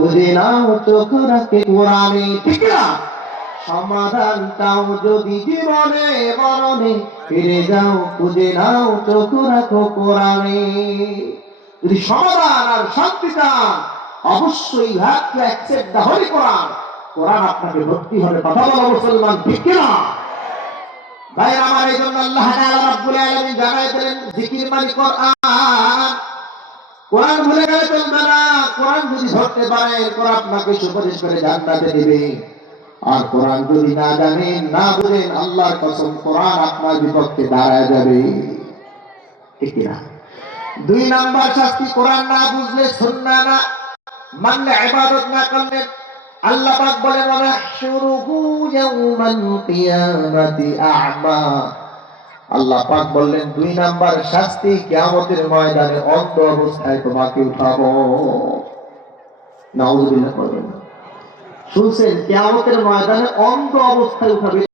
বুঝে নাও চোখ রাখে কোরআনে, ঠিক না? সমাধান চাও যদি জীবনে মরণে, ফিরে যাও খুঁজে নাও চোখ রাখো কোরআনে। যদি সমাধান আর শান্তি চান, অবশ্যই have to accept the holy Quran. Quran আপনাকে ভক্তি হবে। কথা বলো মুসলমান, ঠিক না? ভাইরা আমার, এই জন্য আল্লাহ তাআলা রাব্বুল আলামিন জানাই দিলেন জিকির মানে কোরআন। কোরআন ভুলে গেলে চলবে না। কোরআন যদি ধরতে পারে, কোরআন আপনাকে সুপারিশ করে জান্নাতে দিবে। আর কোরআন যদি না জানেন, না বুঝেন, আল্লাহর কসম কোরআন আপনার বিপক্ষে দাঁড়ায় যাবে, ঠিক না? 2 নাম্বার শাস্তি, কোরআন না বুঝলে, সুন্নাহ না মানলে, ইবাদত না করলে, আল্লাহ পাক বলেন ওয়াহশুরুহু ইয়াওমাল কিয়ামাতি আ'মা। আল্লাহ পাক বললেন 2 নাম্বার শাস্তি, কিয়ামতের ময়দানে অন্ধ অবস্থায় তোমাকে উঠাবো। নাউযুবিল্লাহ। শুনছেন? কিয়ামতের ময়দানে অন্ধ অবস্থায় উঠাবে।